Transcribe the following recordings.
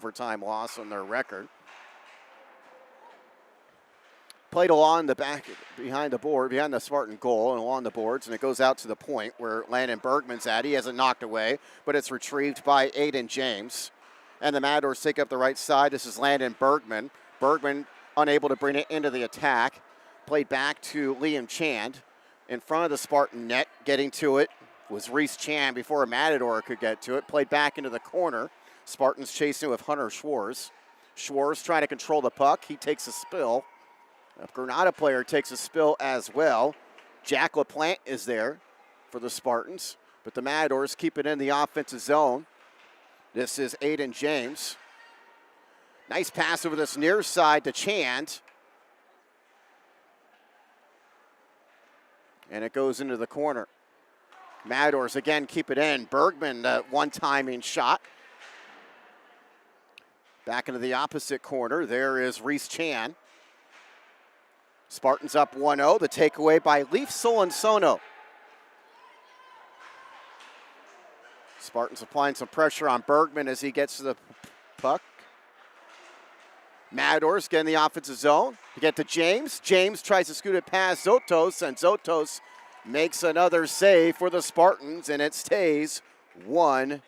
overtime loss on their record. Played along the back, behind the Spartan goal and along the boards, and it goes out to the point where Landon Bergman's at. He hasn't knocked away, but it's retrieved by Aiden James. And the Matadors take up the right side. This is Landon Bergman. Bergman unable to bring it into the attack. Played back to Liam Chand. In front of the Spartan net, getting to it was Reese Chan before a Matador could get to it. Played back into the corner. Spartans chasing with Hunter Schwartz. Schwartz trying to control the puck. He takes a spill. A Granada player takes a spill as well. Jack LaPlante is there for the Spartans, but the Matadors keep it in the offensive zone. This is Aiden James. Nice pass over this near side to Chand. And it goes into the corner. Matadors again keep it in. Bergman, one-timing shot. Back into the opposite corner. There is Reese Chan. Spartans up 1-0. The takeaway by Leaf Solensono. Spartans applying some pressure on Bergman as he gets to the puck. Matadors get in the offensive zone. You get to James. James tries to scoot it past Zotos, and Zotos makes another save for the Spartans, and it stays 1-0.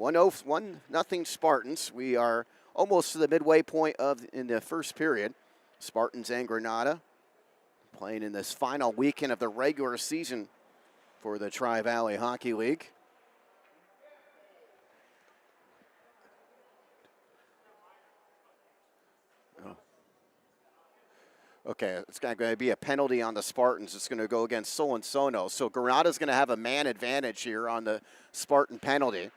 1-0 Spartans. We are almost to the midway point in the first period. Spartans and Granada playing in this final weekend of the regular season for the Tri-Valley Hockey League. Okay, it's going to be a penalty on the Spartans. It's going to go against Solensono. So Granada's going to have a man advantage here on the Spartan penalty.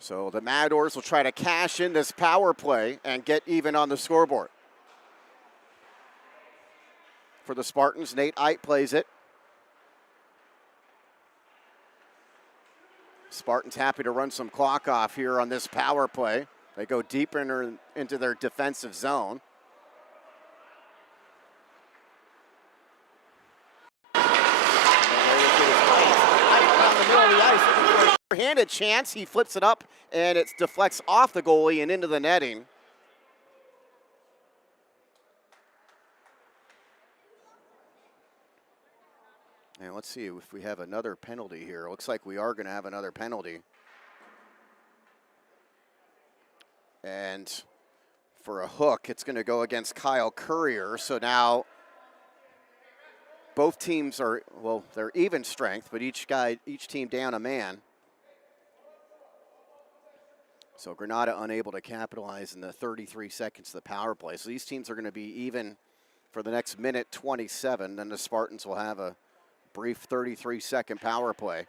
So the Matadors will try to cash in this power play and get even on the scoreboard. For the Spartans, Nate Ite plays it. Spartans happy to run some clock off here on this power play. They go deeper into their defensive zone. Handed chance, he flips it up and it deflects off the goalie and into the netting. And let's see if we have another penalty here. It looks like we are going to have another penalty. And for a hook, it's going to go against Kyle Courier. So now both teams are, well, they're even strength, but each team down a man. So Granada unable to capitalize in the 33 seconds of the power play. So these teams are going to be even for the next minute 27. Then the Spartans will have a brief 33-second power play.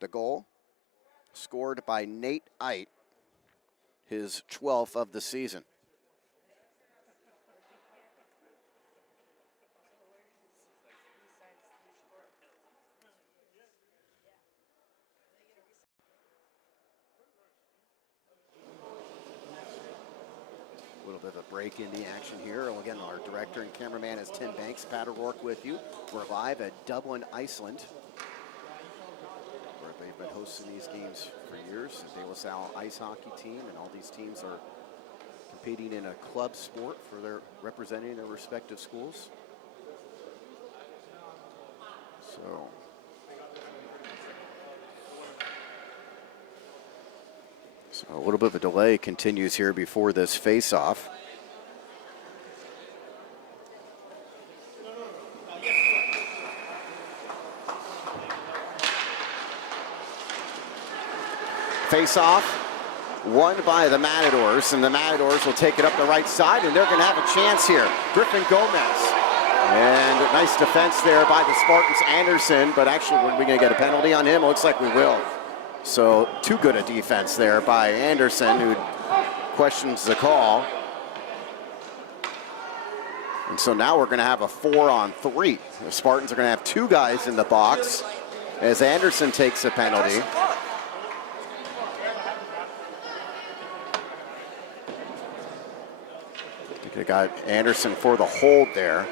The goal scored by Nate Ite, his 12th of the season. A little bit of a break in the action here. Again, our director and cameraman is Tim Banks. Pat O'Rourke with you. We're live at Dublin, Iceland, where they've been hosting these games for years. The De La Salle ice hockey team, and all these teams are competing in a club sport for their representing their respective schools. So a little bit of a delay continues here before this face-off. Face-off won by the Matadors, and the Matadors will take it up the right side, and they're going to have a chance here. Griffin Gomez. And nice defense there by the Spartans. Anderson, but actually, are we going to get a penalty on him? It looks like we will. So too good a defense there by Anderson, who questions the call. And so now we're going to have a 4-on-3. The Spartans are going to have two guys in the box as Anderson takes a penalty. I think they got Anderson for the hold there.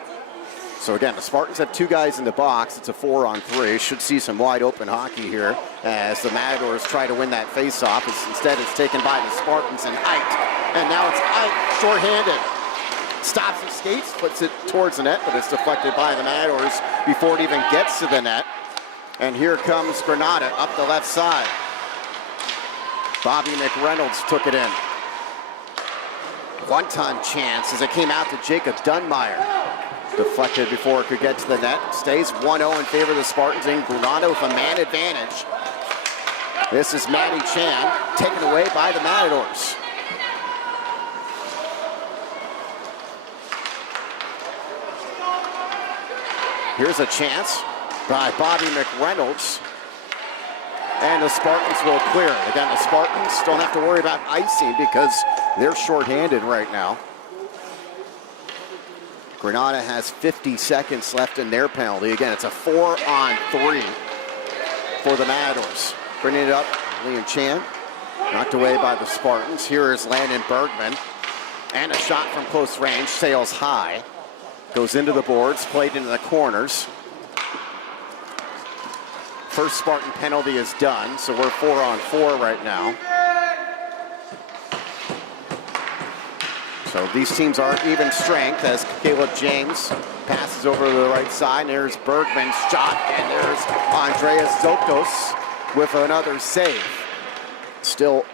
So again, the Spartans have 2 guys in the box. It's a 4-on-3. Should see some wide open hockey here as the Matadors try to win that faceoff. Instead, it's taken by the Spartans and Ike. And now it's Ike, shorthanded. Stops his skates, puts it towards the net, but it's deflected by the Matadors before it even gets to the net. And here comes Granada up the left side. Bobby McReynolds took it in. One-time chance as it came out to Jacob Dunmeyer. Deflected before it could get to the net. Stays 1-0 in favor of the Spartans, and Granada with a man advantage. This is Matty Chan, taken away by the Matadors. Here's a chance by Bobby McReynolds. And the Spartans will clear it. Again, the Spartans don't have to worry about icing because they're shorthanded right now. Granada has 50 seconds left in their penalty. Again, it's a 4-on-3 for the Matadors. Bringing it up, Liam Chan, knocked away by the Spartans. Here is Landon Bergman. And a shot from close range, sails high. Goes into the boards, played into the corners. First Spartan penalty is done, so we're 4-on-4 right now. So these teams are even strength as Caleb James passes over to the right side. And there's Bergman's shot, and there's Andreas Zotos with another save. Still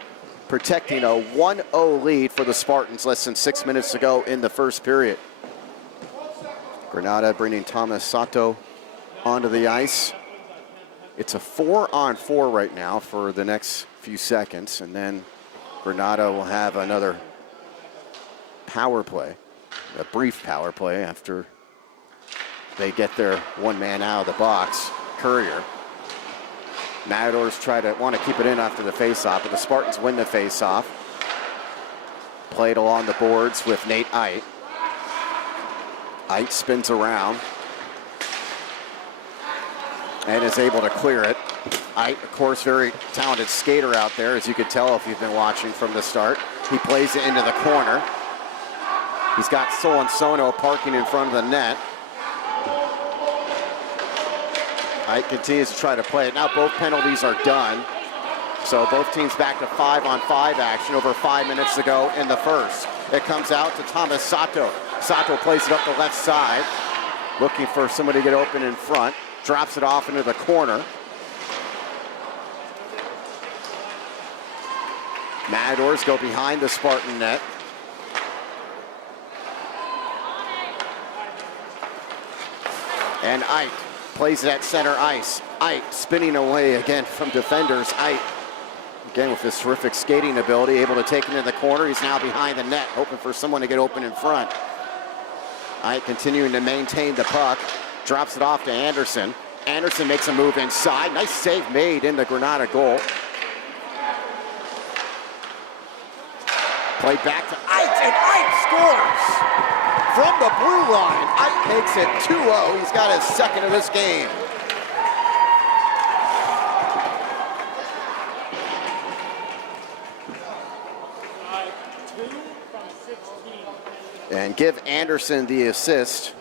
protecting a 1-0 lead for the Spartans less than 6 minutes to go in the first period. Granada bringing Thomas Sato onto the ice. It's a 4-on-4 right now for the next few seconds, and then Granada will have another power play, a brief power play after they get their one man out of the box, Courier. Matadors want to keep it in after the faceoff, but the Spartans win the faceoff. Played along the boards with Nate Ite. Ite spins around and is able to clear it. Ite, of course, very talented skater out there, as you could tell if you've been watching from the start. He plays it into the corner. He's got Sono parking in front of the net. Ite continues to try to play it. Now both penalties are done. So both teams back to 5-on-5 action over 5 minutes to go in the first. It comes out to Thomas Sato. Sato plays it up the left side, looking for somebody to get open in front. Drops it off into the corner. Matadors go behind the Spartan net. And Ite plays it at center ice. Ite spinning away again from defenders. Ite, again with his terrific skating ability, able to take it in the corner. He's now behind the net, hoping for someone to get open in front. Ite continuing to maintain the puck. Drops it off to Anderson. Anderson makes a move inside. Nice save made in the Granada goal. Play back to Ite, and Ite scores! From the blue line, Ite makes it 2-0. He's got his second of this game. And give Anderson the assist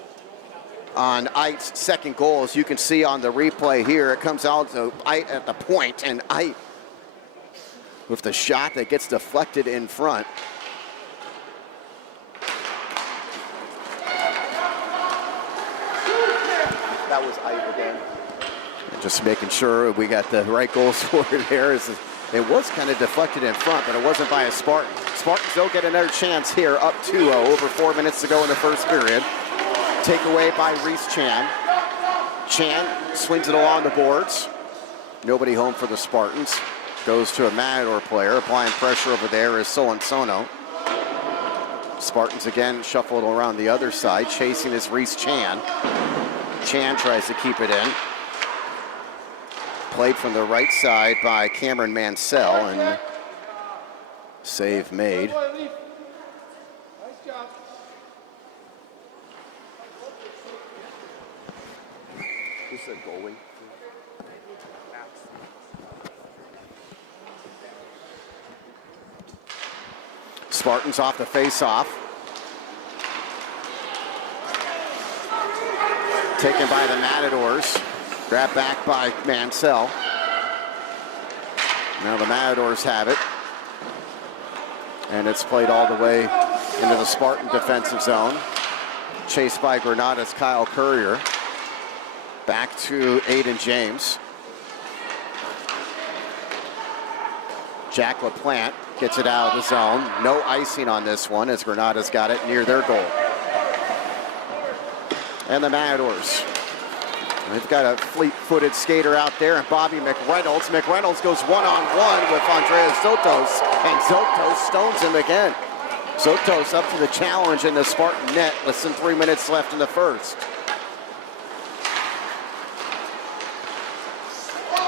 on Ite's second goal. As you can see on the replay here, it comes out to Ite at the point, and Ite with the shot that gets deflected in front. That was Ite again. And just making sure we got the right goal scorer there. It was kind of deflected in front, but it wasn't by a Spartan. Spartans don't get another chance here, up 2-0, over 4 minutes to go in the first period. Takeaway by Reese Chan. Chan swings it along the boards. Nobody home for the Spartans. Goes to a Matador player. Applying pressure over there is Sono. Spartans again shuffled around the other side. Chasing is Reese Chan. Chan tries to keep it in. Played from the right side by Cameron Mansell, and save made. Who said goalie? Spartans off the face-off. Taken by the Matadors. Grabbed back by Mansell. Now the Matadors have it. And it's played all the way into the Spartan defensive zone. Chased by Granada's Kyle Courier. Back to Aiden James. Jack LaPlante gets it out of the zone. No icing on this one as Granada's got it near their goal. And the Matadors. They've got a fleet-footed skater out there, and Bobby McReynolds. McReynolds goes one-on-one with Andreas Zotos, and Zotos stones him again. Zotos up to the challenge in the Spartan net. Less than 3 minutes left in the first.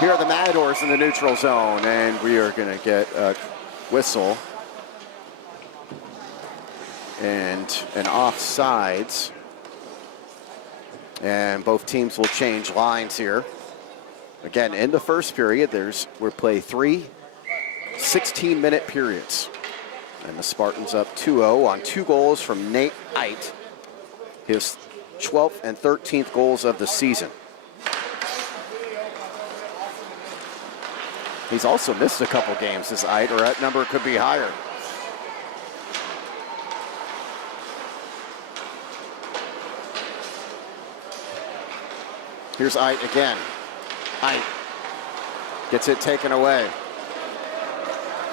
Here are the Matadors in the neutral zone, and we are going to get a whistle and an offsides. And both teams will change lines here. Again, in the first period, we'll play 3 16-minute periods. And the Spartans up 2-0 on 2 goals from Nate Eit, his 12th and 13th goals of the season. He's also missed a couple games, this Eit, or that number could be higher. Here's Eit again. Eit gets it taken away.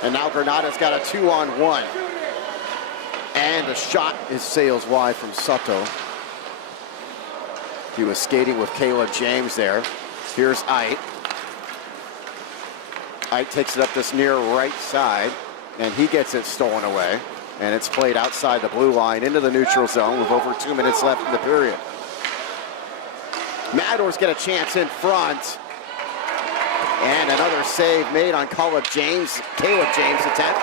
And now Granada's got a 2-on-1. And the shot sails wide from Soto. He was skating with Caleb James there. Here's Eit. Eit takes it up this near right side, and he gets it stolen away. And it's played outside the blue line into the neutral zone with over 2 minutes left in the period. Matadors get a chance in front. And another save made on Caleb James' attempt.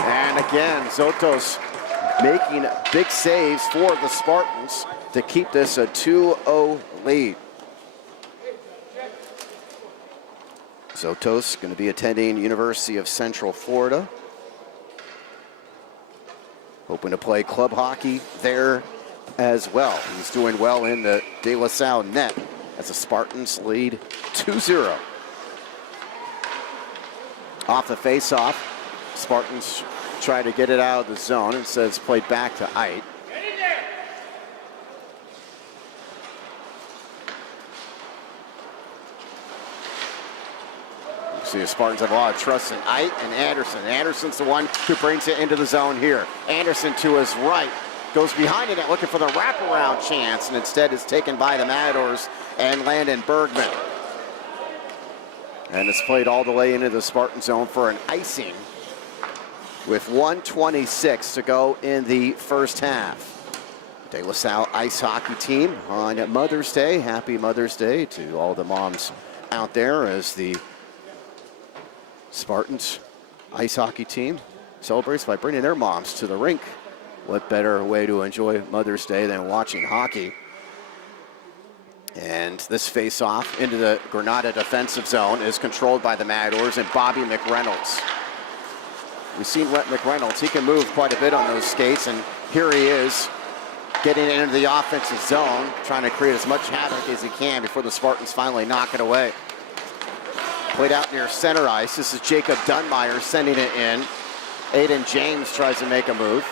And again, Zotos making big saves for the Spartans to keep this a 2-0 lead. Zotos going to be attending University of Central Florida. Hoping to play club hockey there as well. He's doing well in the De La Salle net as the Spartans lead 2-0. Off the face-off, Spartans try to get it out of the zone. It says played back to Eit. See, the Spartans have a lot of trust in Eit and Anderson. Anderson's the one who brings it into the zone here. Anderson to his right. Goes behind it looking for the wraparound chance, and instead is taken by the Matadors and Landon Bergman. And it's played all the way into the Spartan zone for an icing with 1:26 to go in the first half. De La Salle ice hockey team on Mother's Day. Happy Mother's Day to all the moms out there as the Spartans ice hockey team celebrates by bringing their moms to the rink. What better way to enjoy Mother's Day than watching hockey? And this face-off into the Granada defensive zone is controlled by the Matadors and Bobby McReynolds. We've seen McReynolds. He can move quite a bit on those skates, and here he is getting into the offensive zone, trying to create as much havoc as he can before the Spartans finally knock it away. Played out near center ice. This is Jacob Dunmeyer sending it in. Aiden James tries to make a move.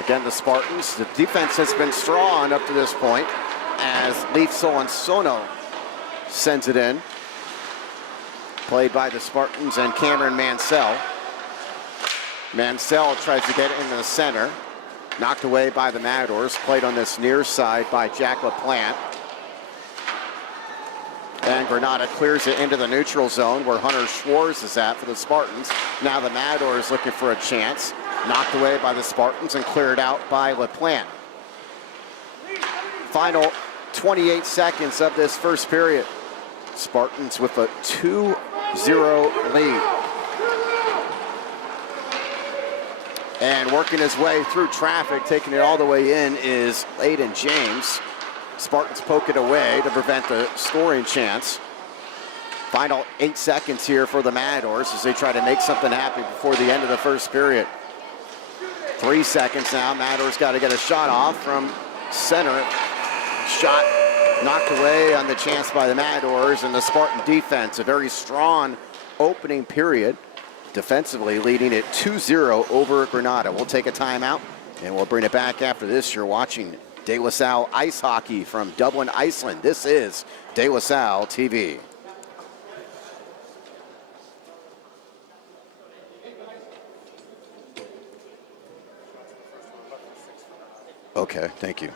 Again, the Spartans, the defense has been strong up to this point as Leif Solansono sends it in. Played by the Spartans and Cameron Mansell. Mansell tries to get it into the center. Knocked away by the Matadors. Played on this near side by Jack LaPlante. And Granada clears it into the neutral zone where Hunter Schwartz is at for the Spartans. Now the Matadors looking for a chance. Knocked away by the Spartans and cleared out by LaPlante. Final 28 seconds of this first period. Spartans with a 2-0 lead. And working his way through traffic, taking it all the way in, is Aiden James. Spartans poke it away to prevent the scoring chance. Final 8 seconds here for the Matadors as they try to make something happen before the end of the first period. 3 seconds now. Matadors got to get a shot off from center. shot knocked away on the chance by the Matadors, and the Spartan defense, a very strong opening period, defensively leading it 2-0 over Granada. We'll take a timeout, and we'll bring it back after this. You're watching De La Salle Ice Hockey from Dublin, Iceland. This is De La Salle TV. Okay, thank you.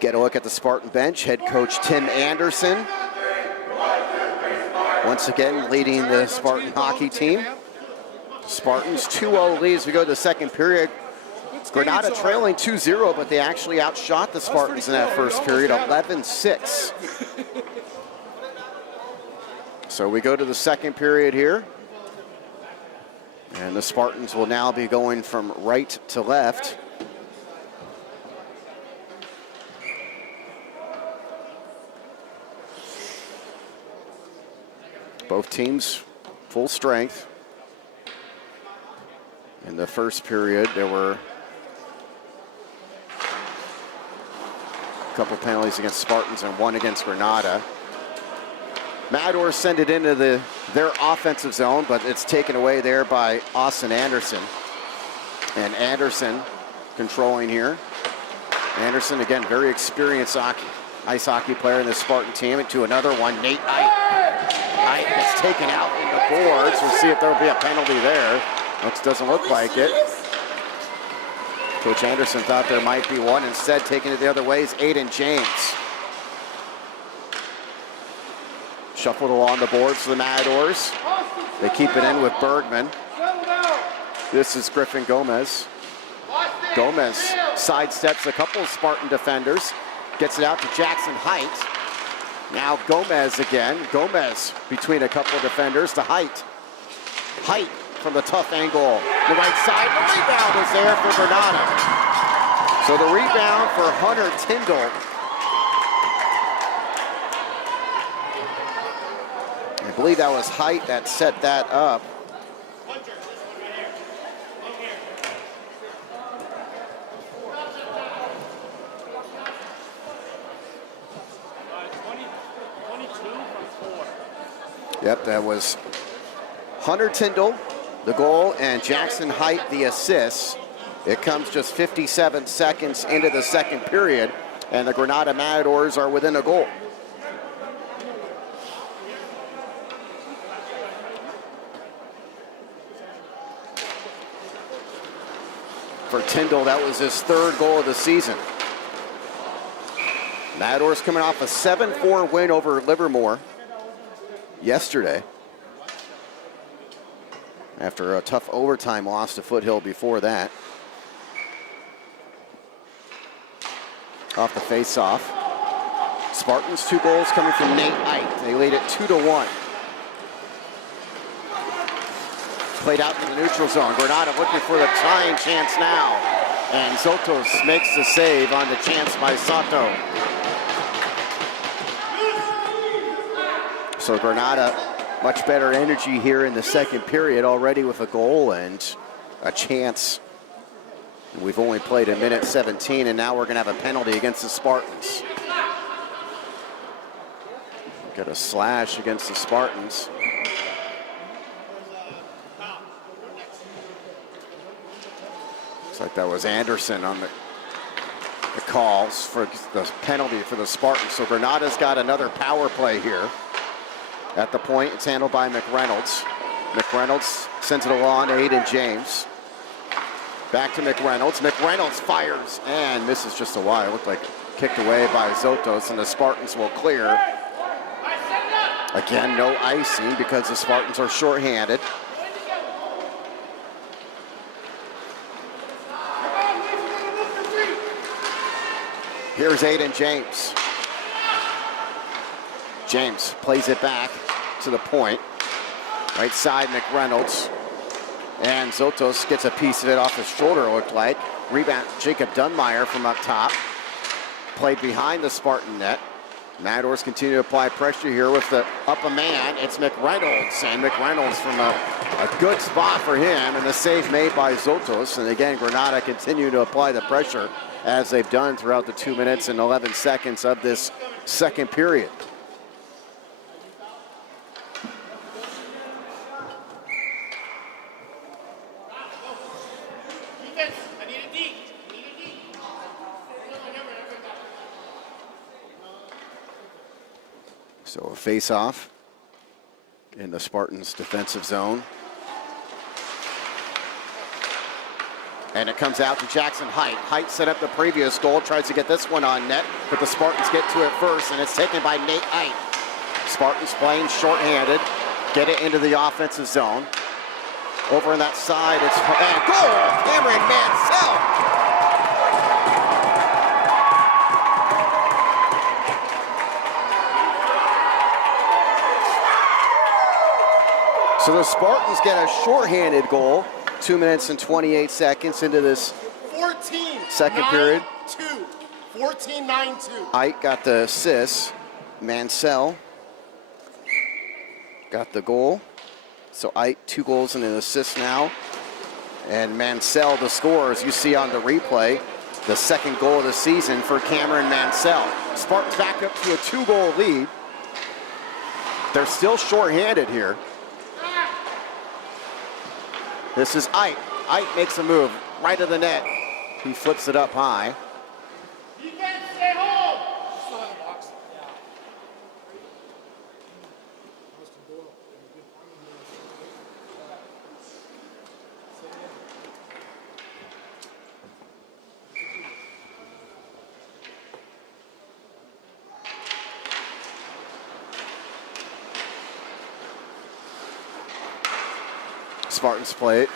Get a look at the Spartan bench. Head coach Tim Anderson, once again leading the Spartan hockey team. Spartans 2-0 leads. We go to the second period. Granada trailing 2-0, but they actually outshot the Spartans in that first period, 11-6. So we go to the second period here. And the Spartans will now be going from right to left. Both teams full strength. In the first period, there were a couple penalties against Spartans and one against Granada. Matadors send it into their offensive zone, but it's taken away there by Austin Anderson. And Anderson controlling here. Anderson, again, very experienced ice hockey player in the Spartan team. Into another one, Nate Knight gets taken out in the boards. We'll see if there will be a penalty there. Doesn't look like it. Coach Anderson thought there might be one. Instead, taking it the other way is Aiden James. Shuffled along the boards for the Matadors. They keep it in with Bergman. This is Griffin Gomez. Gomez sidesteps a couple of Spartan defenders. Gets it out to Jackson Height. Now Gomez again. Gomez between a couple of defenders to Height. Height from the tough angle. The right side. The rebound is there for Granada. So the rebound for Hunter Tyndall. I believe that was Height that set that up. Yep, that was Hunter Tyndall, the goal, and Jackson Height, the assist. It comes just 57 seconds into the second period, and the Granada Matadors are within a goal. For Tyndall, that was his third goal of the season. Matadors coming off a 7-4 win over Livermore yesterday, after a tough overtime loss to Foothill before that. Off the face-off. Spartans, 2 goals coming from Nate Knight. They lead it 2-1. Played out in the neutral zone. Granada looking for the tying chance now. And Zotos makes the save on the chance by Sato. So Granada, much better energy here in the second period, already with a goal and a chance. We've only played a minute 17, and now we're going to have a penalty against the Spartans. Got a slash against the Spartans. Looks like that was Anderson on the calls for the penalty for the Spartans. So Granada's got another power play here. At the point, it's handled by McReynolds. McReynolds sends it along to Aiden James. Back to McReynolds. McReynolds fires and misses just a wide. It looked like kicked away by Zotos, and the Spartans will clear. Again, no icing because the Spartans are shorthanded. Here's Aiden James. James plays it back to the point. Right side, McReynolds. And Zotos gets a piece of it off his shoulder, it looked like. Rebound, Jacob Dunmeyer from up top. Played behind the Spartan net. Matadors continue to apply pressure here with the up a man. It's McReynolds, and McReynolds from a good spot for him, and the save made by Zotos. And again, Granada continue to apply the pressure as they've done throughout the 2 minutes and 11 seconds of this second period. So a face-off in the Spartans' defensive zone. And it comes out to Jackson Height. Height set up the previous goal, tries to get this one on net, but the Spartans get to it first, and it's taken by Nate Height. Spartans playing shorthanded, get it into the offensive zone. Over on that side, it's and goal! Cameron Mansell! So the Spartans get a shorthanded goal, 2 minutes and 28 seconds into this second period. 14-9-2. Ike got the assist. Mansell got the goal. So Ike, 2 goals and an assist now. And Mansell, the scorer, as you see on the replay, the second goal of the season for Cameron Mansell. Spartans back up to a 2-goal lead. They're still shorthanded here. This is Ike. Ike makes a move right of the net. He flips it up high. Defense, stay home. Spartans play it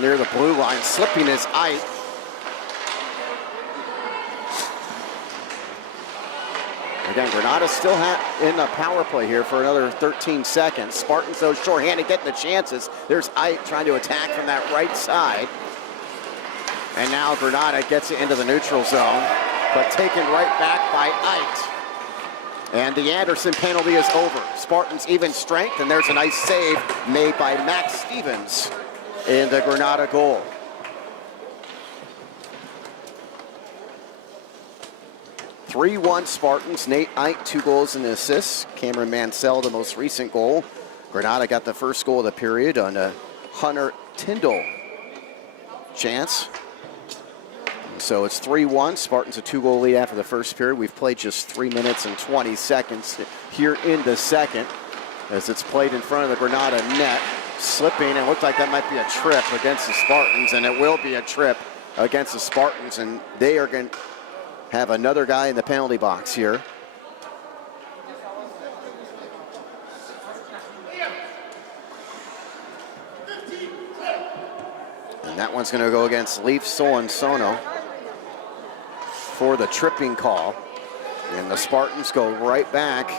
near the blue line. Slipping is Ike. Again, Granada still in the power play here for another 13 seconds. Spartans, though, shorthanded, getting the chances. There's Ike trying to attack from that right side. And now Granada gets it into the neutral zone, but taken right back by Ike. And the Anderson penalty is over. Spartans even strength, and there's a nice save made by Max Stevens in the Granada goal. (3-1) Spartans. Nate Ike, 2 goals and an assist. Cameron Mansell, the most recent goal. Granada got the first goal of the period on a Hunter Tyndall chance. So it's 3-1. Spartans a 2-goal lead after the first period. We've played just 3 minutes and 20 seconds here in the second as it's played in front of the Granada net. Slipping, and it looked like that might be a trip against the Spartans, and it will be a trip against the Spartans, and they are going to have another guy in the penalty box here. And that one's going to go against Leaf Solensono for the tripping call. And the Spartans go right back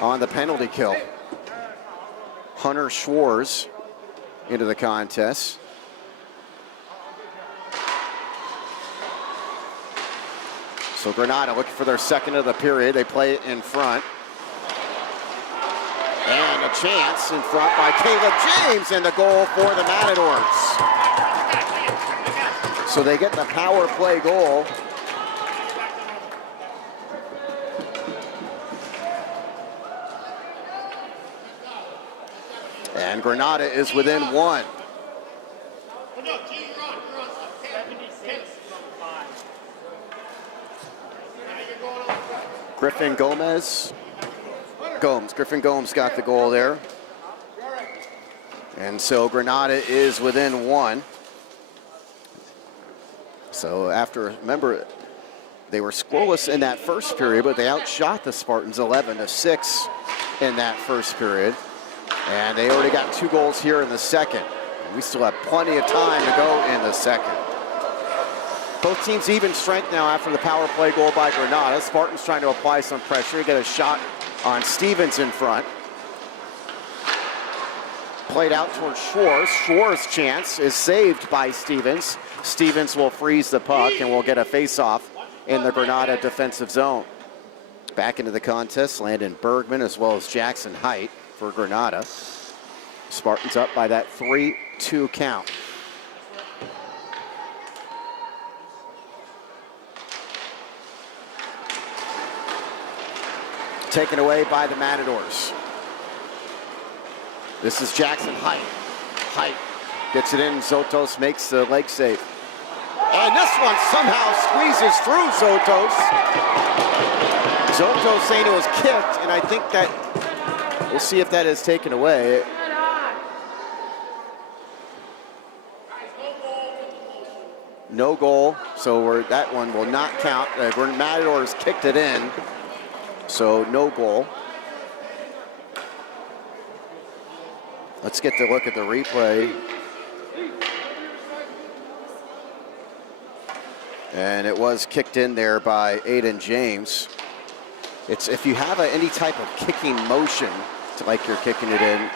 on the penalty kill. Hunter Schwartz into the contest. So Granada looking for their second of the period. They play it in front. And a chance in front by Caleb James, and the goal for the Matadors. So they get the power play goal. And Granada is within 1. Griffin Gomes got the goal there. And so Granada is within 1. So after, remember, they were scoreless in that first period, but they outshot the Spartans 11-6 in that first period. And they already got 2 goals here in the second. And we still have plenty of time to go in the second. Both teams even strength now after the power play goal by Granada. Spartans trying to apply some pressure, get a shot on Stevens in front. Played out towards Schwartz. Schwartz's chance is saved by Stevens. Stevens will freeze the puck and will get a face-off in the Granada defensive zone. Back into the contest, Landon Bergman as well as Jackson Height for Granada. Spartans up by that 3-2 count. Taken away by the Matadors. This is Jackson Height. Height gets it in. Zotos makes the leg save. And this one somehow squeezes through Zotos. Zotos saying it was kicked, and I think that we'll see if that is taken away. No goal, so that one will not count. Matadors kicked it in, so no goal. Let's get to look at the replay. And it was kicked in there by Aiden James. It's if you have any type of kicking motion, like you're kicking it in,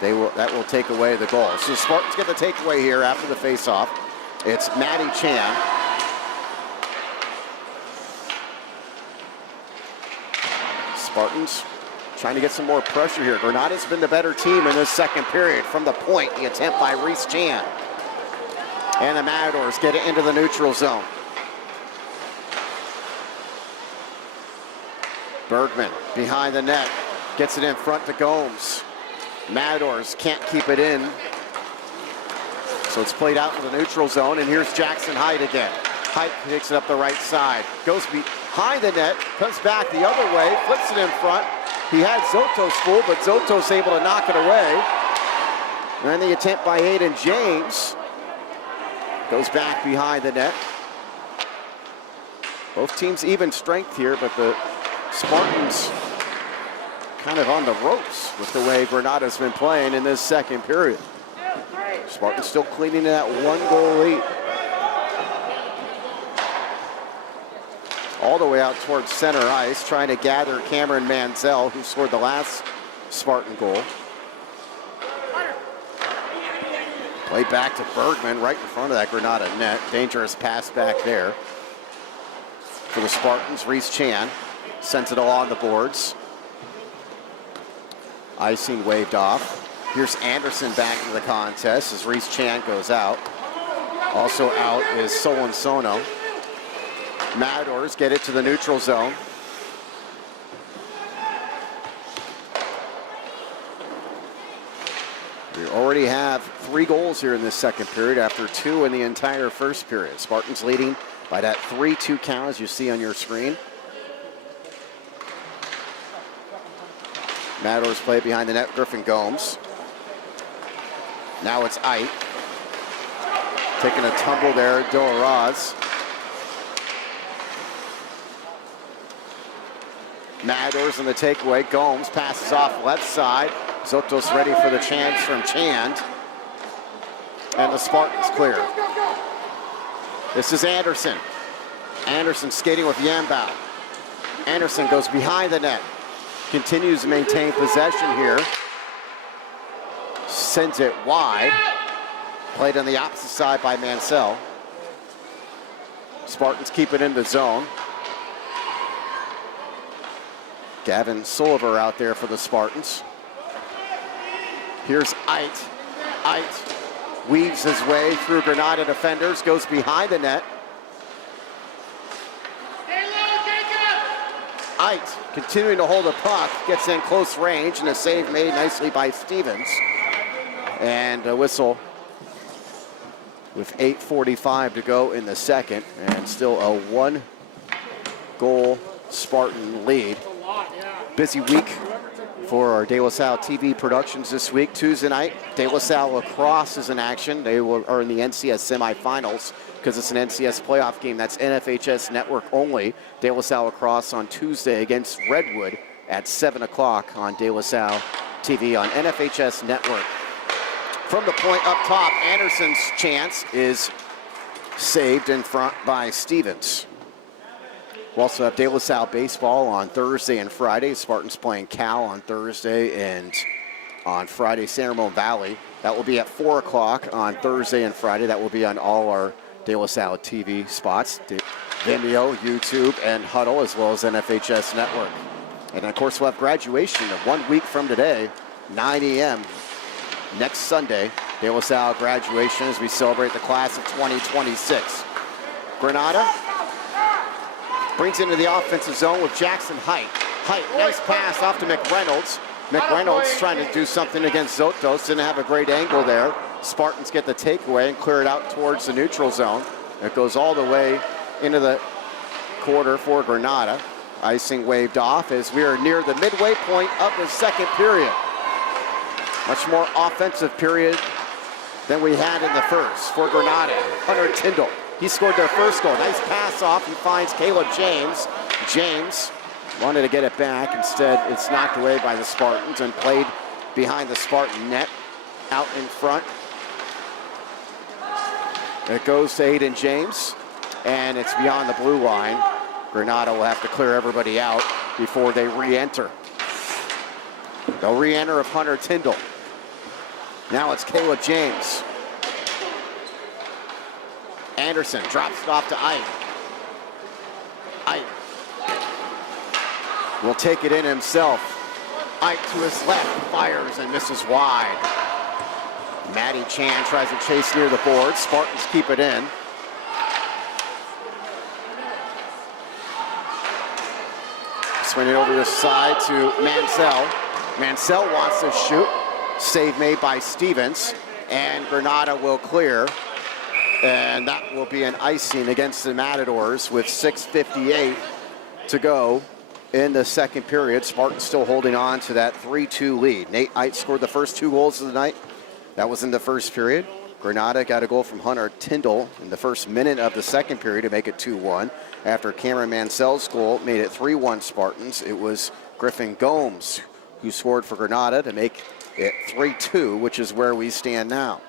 that will take away the goal. So the Spartans get the takeaway here after the face-off. It's Matty Chan. Spartans trying to get some more pressure here. Granada's been the better team in this second period. From the point, the attempt by Reese Chan. And the Matadors get it into the neutral zone. Bergman behind the net, gets it in front to Gomes. Matadors can't keep it in. So it's played out in the neutral zone, and here's Jackson Height again. Height takes it up the right side, goes behind the net, comes back the other way, flips it in front. He had Zotos full, but Zotos able to knock it away. And then the attempt by Aiden James goes back behind the net. Both teams even strength here, but the Spartans kind of on the ropes with the way Granada's been playing in this second period. Spartans still cleaning that 1-goal lead. All the way out towards center ice, trying to gather Cameron Manziel, who scored the last Spartan goal. Played back to Bergman right in front of that Granada net. Dangerous pass back there. For the Spartans, Reese Chan sends it along the boards. Icing waved off. Here's Anderson back to the contest as Reese Chan goes out. Also out is Solon Sono. Matadors get it to the neutral zone. We already have 3 goals here in this second period after 2 in the entire first period. Spartans leading by that 3-2 count as you see on your screen. Matadors play behind the net, Griffin Gomes. Now it's Ite. Taking a tumble there, Doraz. Matadors in the takeaway. Gomes passes off left side. Zotos ready for the chance from Chand. And the Spartans clear. This is Anderson. Anderson skating with Yambao. Anderson goes behind the net. Continues to maintain possession here. Sends it wide. Played on the opposite side by Mansell. Spartans keep it in the zone. Gavin Sullivan out there for the Spartans. Here's Ite. Ite weaves his way through Granada defenders, goes behind the net. Ite continuing to hold a puck, gets in close range, and a save made nicely by Stevens. And a whistle with 8:45 to go in the second, and still a 1-goal Spartan lead. Busy week for our De La Salle TV productions this week. Tuesday night, De La Salle Lacrosse is in action. They are in the NCS semifinals because it's an NCS playoff game. That's NFHS network only. De La Salle Lacrosse on Tuesday against Redwood at 7 o'clock on De La Salle TV on NFHS network. From the point up top, Anderson's chance is saved in front by Stevens. We'll also have De La Salle baseball on Thursday and Friday. Spartans playing Cal on Thursday, and on Friday, San Ramon Valley. That will be at 4 o'clock on Thursday and Friday. That will be on all our De La Salle TV spots, Vimeo, YouTube, and Huddle, as well as NFHS Network. And of course, we'll have graduation of 1 week from today, 9 a.m. next Sunday. De La Salle graduation as we celebrate the class of 2026. Granada brings into the offensive zone with Jackson Height. Height, nice pass off to McReynolds. McReynolds trying to do something against Zotos. Didn't have a great angle there. Spartans get the takeaway and clear it out towards the neutral zone. It goes all the way into the quarter for Granada. Icing waved off as we are near the midway point of the second period. Much more offensive period than we had in the first for Granada. Hunter Tyndall. He scored their first goal. Nice pass off. He finds Caleb James. James wanted to get it back. Instead, it's knocked away by the Spartans and played behind the Spartan net. Out in front. It goes to Aiden James, and it's beyond the blue line. Granada will have to clear everybody out before they re-enter. They'll re-enter of Hunter Tyndall. Now it's Caleb James. Anderson drops it off to Ike. Ike will take it in himself. Ike to his left, fires and misses wide. Matty Chan tries to chase near the board. Spartans keep it in. Swing it over the side to Mansell. Mansell wants to shoot. Save made by Stevens, and Granada will clear. And that will be an icing against the Matadors with 6:58 to go in the second period. Spartans still holding on to that 3-2 lead. Nate Ite scored the first 2 goals of the night. That was in the first period. Granada got a goal from Hunter Tyndall in the first minute of the second period to make it 2-1. After Cameron Mansell's goal made it 3-1 Spartans, it was Griffin Gomes who scored for Granada to make it 3-2, which is where we stand now.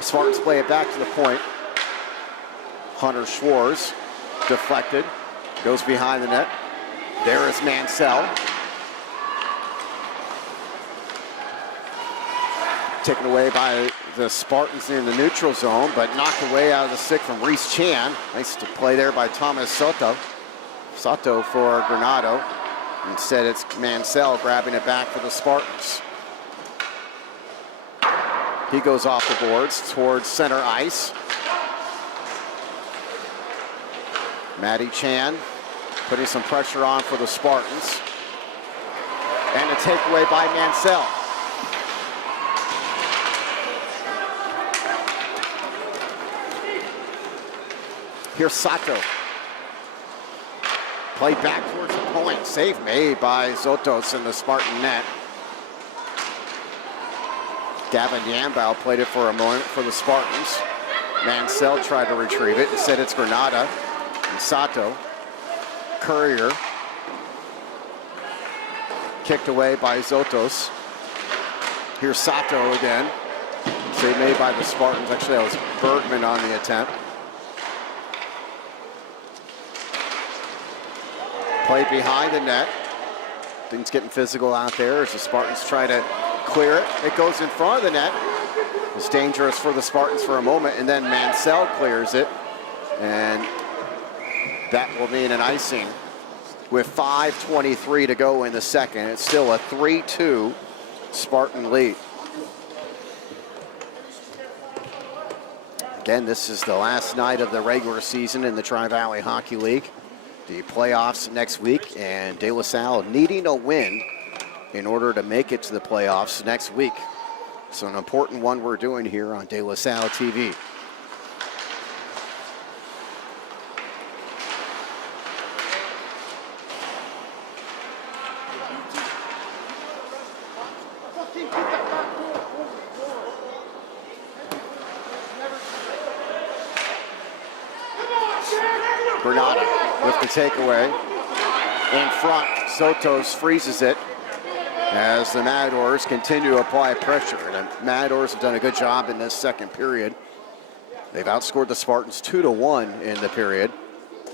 Spartans play it back to the point. Hunter Schwartz deflected, goes behind the net. There is Mansell. Taken away by the Spartans in the neutral zone, but knocked away out of the stick from Reese Chan. Nice to play there by Thomas Soto. Soto for Granada. Instead, it's Mansell grabbing it back for the Spartans. He goes off the boards towards center ice. Matty Chan putting some pressure on for the Spartans. And a takeaway by Mansell. Here's Sato. Played back towards the point. Save made by Zotos in the Spartan net. Gavin Yambau played it for a moment for the Spartans. Mansell tried to retrieve it. Instead, it's Granada and Sato. Courier. Kicked away by Zotos. Here's Sato again. Save made by the Spartans. Actually, that was Bergman on the attempt. Played behind the net. Things getting physical out there as the Spartans try to clear it. It goes in front of the net. It's dangerous for the Spartans for a moment, and then Mansell clears it. And that will mean an icing. With 5:23 to go in the second, it's still a 3-2 Spartan lead. Again, this is the last night of the regular season in the Tri-Valley Hockey League. The playoffs next week, and De La Salle needing a win in order to make it to the playoffs next week. So an important one we're doing here on De La Salle TV. Granada with the takeaway. In front, Sotos freezes it as the Matadors continue to apply pressure. And the Matadors have done a good job in this second period. They've outscored the Spartans 2-1 in the period,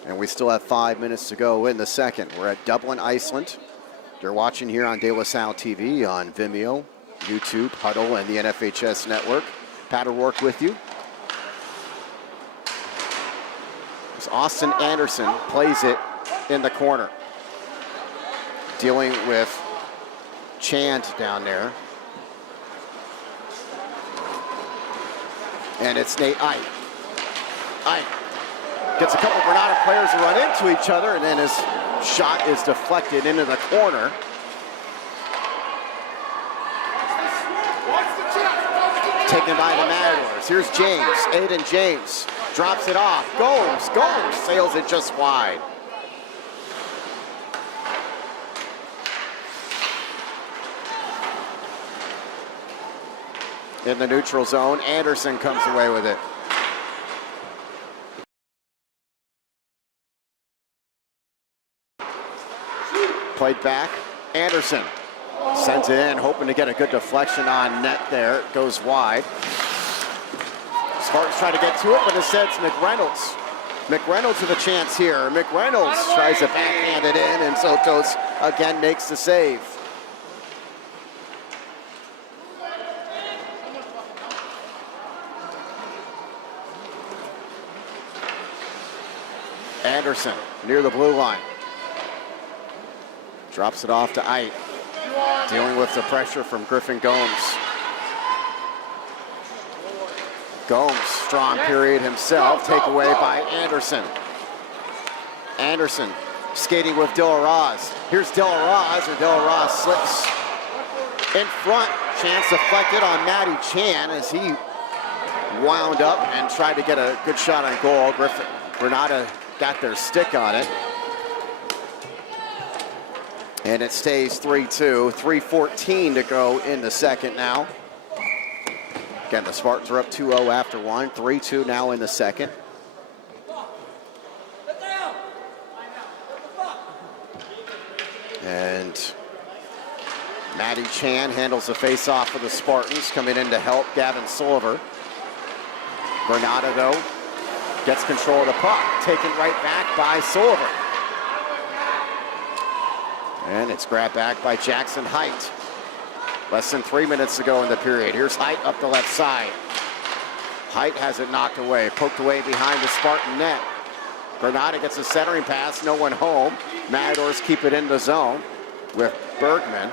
and we still have 5 minutes to go in the second. We're at Dublin, Iceland. You're watching here on De La Salle TV on Vimeo, YouTube, Huddle, and the NFHS Network. Pat O'Rourke with you. As Austin Anderson plays it in the corner, dealing with Chand down there. And it's Nate Ike. Ike gets a couple of Granada players to run into each other, and then his shot is deflected into the corner. Taken by the Matadors. Here's James, Aiden James. Drops it off, Gomes sails it just wide. In the neutral zone, Anderson comes away with it. Played back, Anderson sends it in, hoping to get a good deflection on net there. It goes wide. Spartans try to get to it, but instead it's McReynolds. McReynolds with a chance here. McReynolds tries to backhand it in, and Sotos again makes the save. Anderson near the blue line. Drops it off to Ike. Dealing with the pressure from Griffin Gomes. Gomes, strong period himself, take away by Anderson. Anderson skating with De La Roz. Here's De La Roz, or De La Roz slips in front. Chance deflected on Matty Chan as he wound up and tried to get a good shot on goal. Granada got their stick on it. And it stays 3-2, 3:14 to go in the second now. Again, the Spartans are up 2-0 after one, 3-2 now in the second. And Matty Chan handles the face-off for the Spartans, coming in to help Gavin Sullivan. Granada, though, gets control of the puck, taken right back by Sullivan. And it's grabbed back by Jackson Height. Less than 3 minutes to go in the period. Here's Height up the left side. Height has it knocked away, poked away behind the Spartan net. Granada gets a centering pass, no one home. Matadors keep it in the zone with Bergman.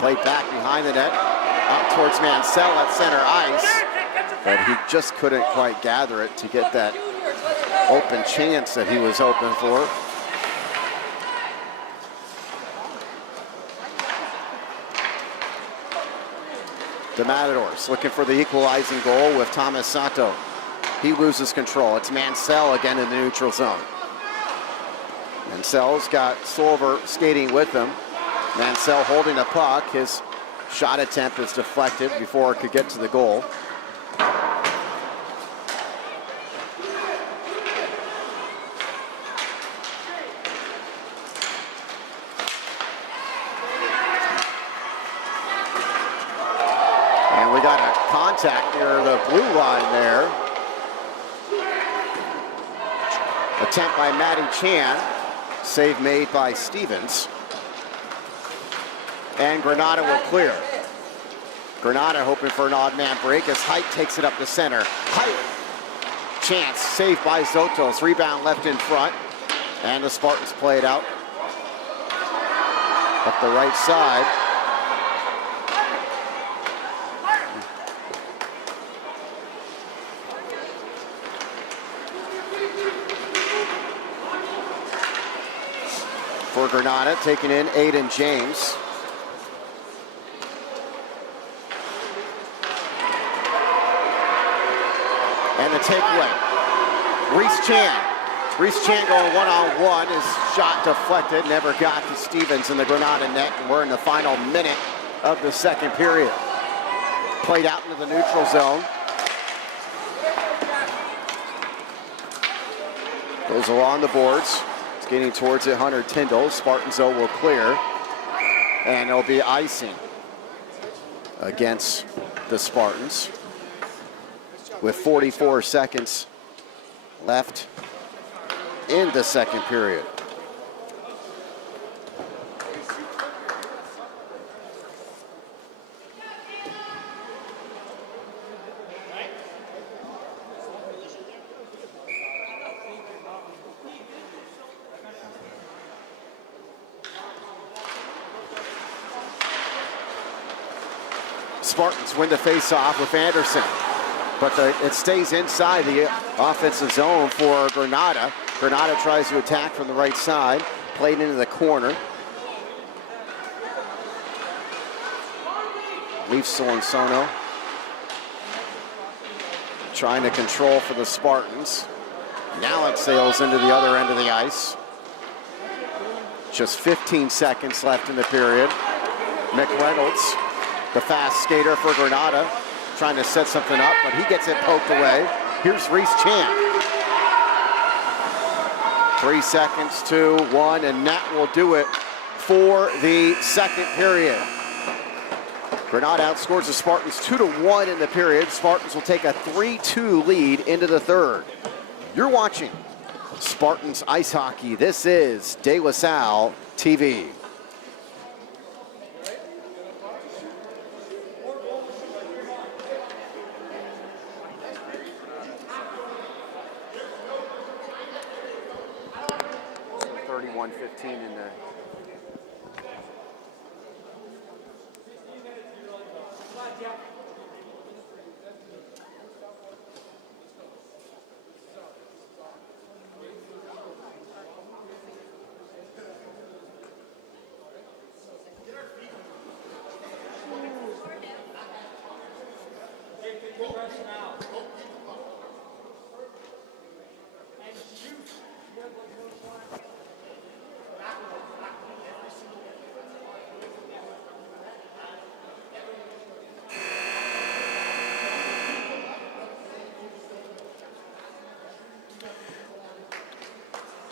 Played back behind the net, up towards Mansell at center ice. But he just couldn't quite gather it to get that open chance that he was hoping for. The Matadors looking for the equalizing goal with Thomas Sato. He loses control. It's Mansell again in the neutral zone. Mansell's got Silver skating with him. Mansell holding the puck. His shot attempt is deflected before it could get to the goal. And we got a contact near the blue line there. Attempt by Matty Chan. Save made by Stevens. And Granada will clear. Granada hoping for an odd man break as Height takes it up the center. Height, chance, saved by Zotos. Rebound left in front. And the Spartans play it out. Up the right side. For Granada, taking in Aiden James. And the takeaway. Reese Chan going one-on-one. His shot deflected, never got to Stevens in the Granada net. And we're in the final minute of the second period. Played out into the neutral zone. Goes along the boards. Getting towards it, Hunter Tyndall. Spartans, though, will clear. And it'll be icing against the Spartans. with 44 seconds left in the second period. Spartans win the face-off with Anderson, but it stays inside the offensive zone for Granada. Granada tries to attack from the right side, played into the corner. Leafs Sono trying to control for the Spartans. Now it sails into the other end of the ice. Just 15 seconds left in the period. McReynolds, the fast skater for Granada, trying to set something up, but he gets it poked away. Here's Reese Chan. 3 seconds, 2, 1, and that will do it for the second period. Granada outscores the Spartans 2-1 in the period. Spartans will take a 3-2 lead into the third. You're watching Spartans Ice Hockey. This is De La Salle TV. In the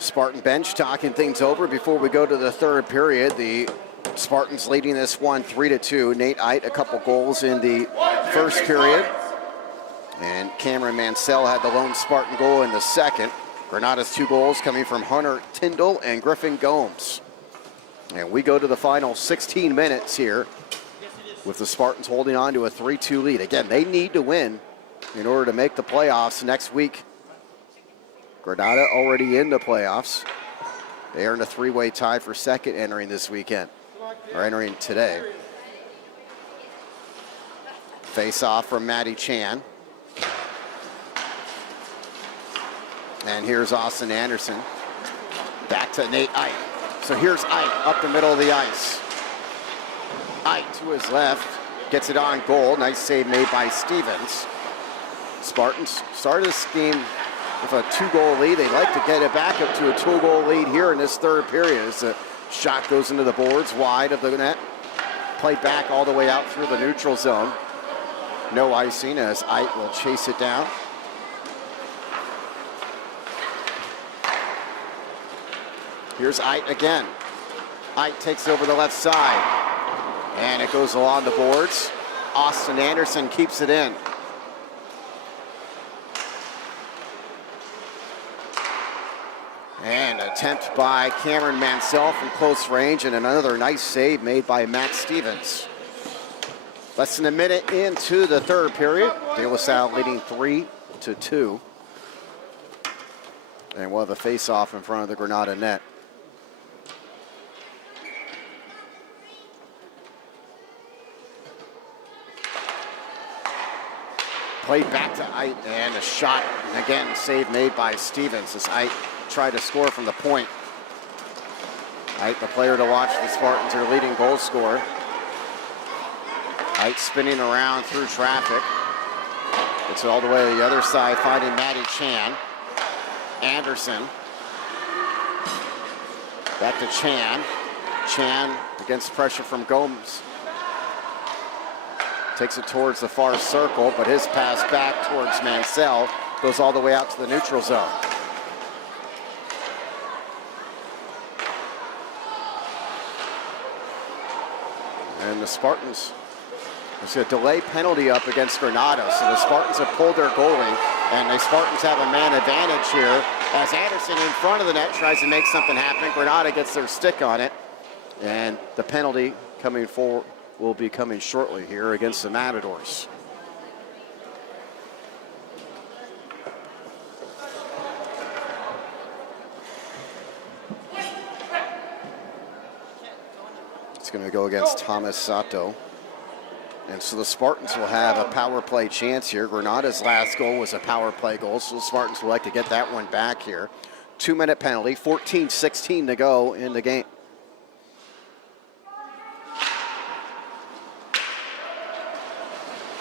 Spartan bench talking things over before we go to the third period. The Spartans leading this one 3-2. Nate Eit, a couple goals in the first period. And Cameron Mansell had the lone Spartan goal in the second. Granada's 2 goals coming from Hunter Tyndall and Griffin Gomes. And we go to the final 16 minutes here with the Spartans holding on to a 3-2 lead. Again, they need to win in order to make the playoffs next week. Granada already in the playoffs. They earned a 3-way tie for second entering this weekend, or entering today. Face off from Matty Chan. And here's Austin Anderson. Back to Nate Eit. So here's Eit up the middle of the ice. Eit to his left, gets it on goal. Nice save made by Stevens. Spartans started this game with a 2-goal lead. They'd like to get it back up to a 2-goal lead here in this third period as the shot goes into the boards wide of the net. Played back all the way out through the neutral zone. No icing as Eit will chase it down. Here's Eit again. Eit takes over the left side. And it goes along the boards. Austin Anderson keeps it in. And an attempt by Cameron Mansell from close range, and another nice save made by Matt Stevens. Less than a minute into the third period. De La Salle leading 3-2. And we'll have a face-off in front of the Granada net. Played back to Eit, and a shot, and again, save made by Stevens as Eit tried to score from the point. Eit, the player to watch. The Spartans are leading goal scorer. Eit spinning around through traffic. Gets it all the way to the other side, finding Matty Chan. Anderson. Back to Chan. Chan against pressure from Gomes. Takes it towards the far circle, but his pass back towards Mansell goes all the way out to the neutral zone. And the Spartans There's a delay penalty up against Granada, so the Spartans have pulled their goalie, and the Spartans have a man advantage here as Anderson in front of the net tries to make something happen. Granada gets their stick on it, and the penalty coming forward will be coming shortly here against the Matadors. It's going to go against Thomas Sato. And so the Spartans will have a power play chance here. Granada's last goal was a power play goal, so the Spartans would like to get that one back here. 2-minute penalty, 14-16 to go in the game.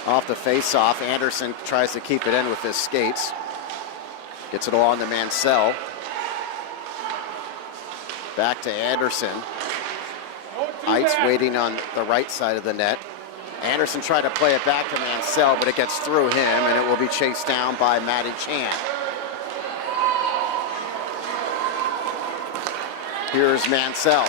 Off the face-off, Anderson tries to keep it in with his skates. Gets it along to Mansell. Back to Anderson. Eitz waiting on the right side of the net. Anderson tried to play it back to Mansell, but it gets through him, and it will be chased down by Matty Chan. Here's Mansell.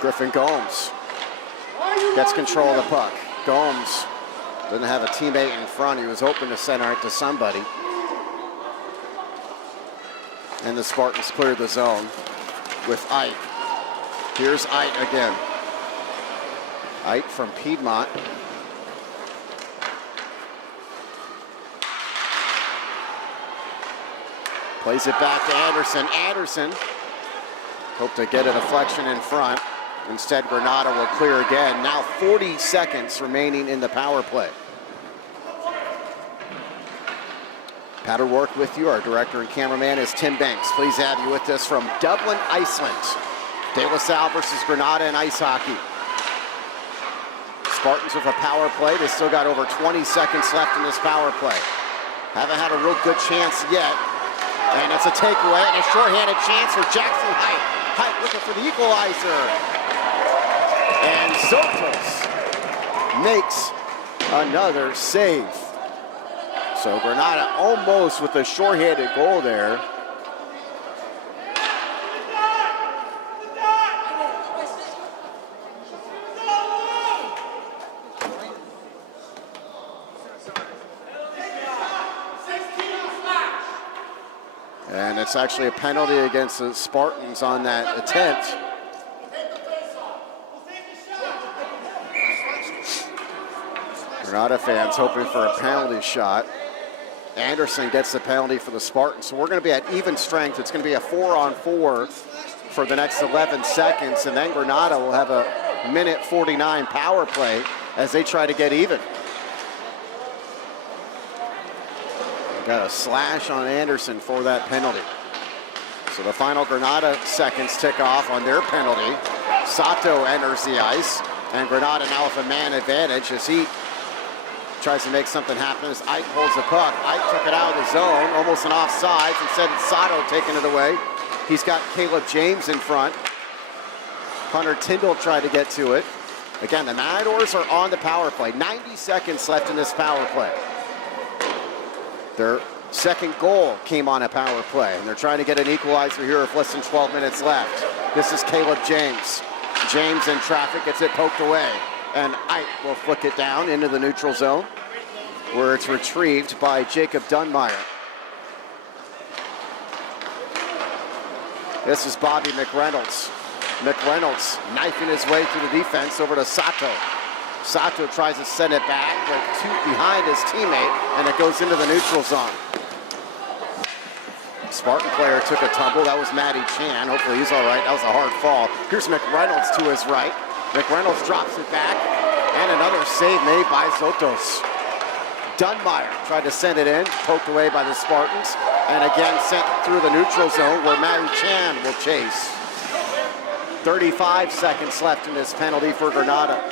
Griffin Gomes gets control of the puck. Gomes doesn't have a teammate in front. He was hoping to center it to somebody. And the Spartans cleared the zone with Ite. Here's Ite again. Ite from Piedmont. Plays it back to Anderson. Anderson hoped to get a deflection in front. Instead, Granada will clear again. Now 40 seconds remaining in the power play. Pat O'Rourke with you. Our director and cameraman is Tim Banks. Pleased to have you with us from Dublin, Iceland. De La Salle versus Granada in ice hockey. Spartans with a power play. They still got over 20 seconds left in this power play. Haven't had a real good chance yet. And it's a takeaway and a shorthanded chance for Jackson Height. Height looking for the equalizer. And Sotos makes another save. So Granada almost with a shorthanded goal there. And it's actually a penalty against the Spartans on that attempt. Granada fans hoping for a penalty shot. Anderson gets the penalty for the Spartans. So we're going to be at even strength. It's going to be a 4-on-4 for the next 11 seconds. And then Granada will have a minute 49 power play as they try to get even. Got a slash on Anderson for that penalty. So the final Granada seconds tick off on their penalty. Sato enters the ice, and Granada now with a man advantage as he tries to make something happen as Ike holds the puck. Ike took it out of the zone, almost an offside. Instead, it's Sato taking it away. He's got Caleb James in front. Hunter Tyndall tried to get to it. Again, the Matadors are on the power play. 90 seconds left in this power play. Their second goal came on a power play, and they're trying to get an equalizer here with less than 12 minutes left. This is Caleb James. James in traffic, gets it poked away, and Ike will flick it down into the neutral zone, where it's retrieved by Jacob Dunmeyer. This is Bobby McReynolds. McReynolds knifing his way through the defense over to Sato. Sato tries to send it back, but behind his teammate, and it goes into the neutral zone. Spartan player took a tumble. That was Matty Chan. Hopefully he's all right. That was a hard fall. Here's McReynolds to his right. McReynolds drops it back, and another save made by Sotos. Dunmeyer tried to send it in, poked away by the Spartans, and again sent through the neutral zone where Matty Chan will chase. 35 seconds left in this penalty for Granada.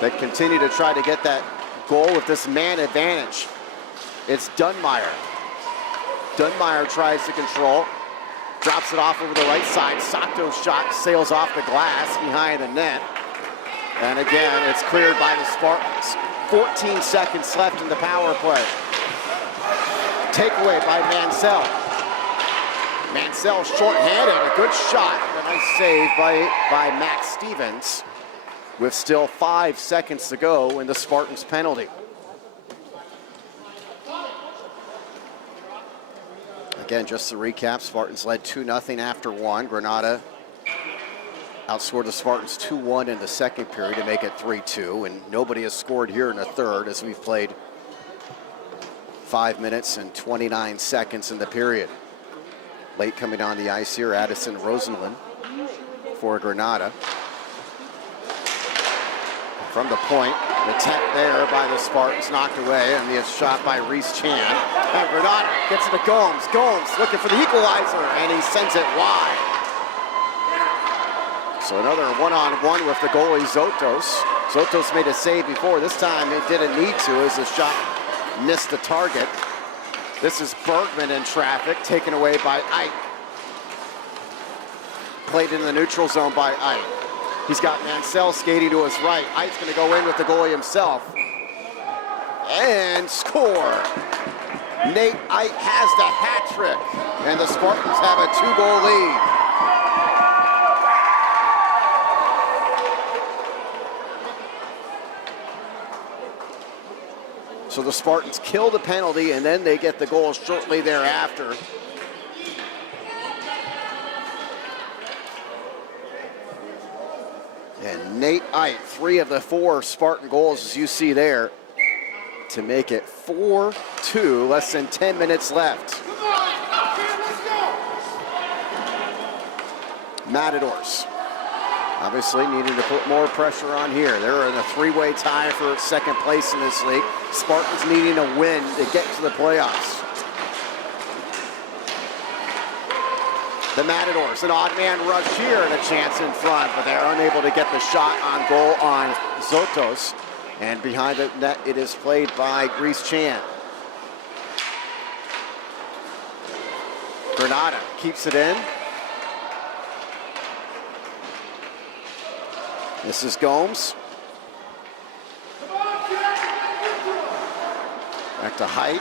They continue to try to get that goal with this man advantage. It's Dunmeyer. Dunmeyer tries to control. Drops it off over the right side. Sato's shot sails off the glass behind the net. And again, it's cleared by the Spartans. 14 seconds left in the power play. Takeaway by Mansell. Mansell short-handed, a good shot. A nice save by Max Stevens with still 5 seconds to go in the Spartans' penalty. Again, just to recap, Spartans led 2-0 after one. Granada outscored the Spartans 2-1 in the second period to make it 3-2, and nobody has scored here in the third as we've played 5 minutes and 29 seconds in the period. Late coming on the ice here, Addison Rosenlund for Granada. From the point, the attempt there by the Spartans knocked away, and the shot by Reese Chan. And Granada gets it to Gomes. Gomes looking for the equalizer, and he sends it wide. So another one-on-one with the goalie Zotos. Zotos made a save before. This time it didn't need to as the shot missed the target. This is Bergman in traffic, taken away by Ike. Played in the neutral zone by Ike. He's got Mansell skating to his right. Ike's going to go in with the goalie himself. And score. Nate Ike has the hat trick. And the Spartans have a 2-goal lead. So the Spartans kill the penalty, and then they get the goal shortly thereafter. And Nate Ike, 3 of the 4 Spartan goals, as you see there, to make it 4-2, less than 10 minutes left. Matadors, obviously needing to put more pressure on here. They're in a 3-way tie for second place in this league. Spartans needing a win to get to the playoffs. The Matadors, an odd man rush here and a chance in front, but they're unable to get the shot on goal on Zotos. And behind the net, it is played by Reese Chan. Granada keeps it in. This is Gomes. Back to Height.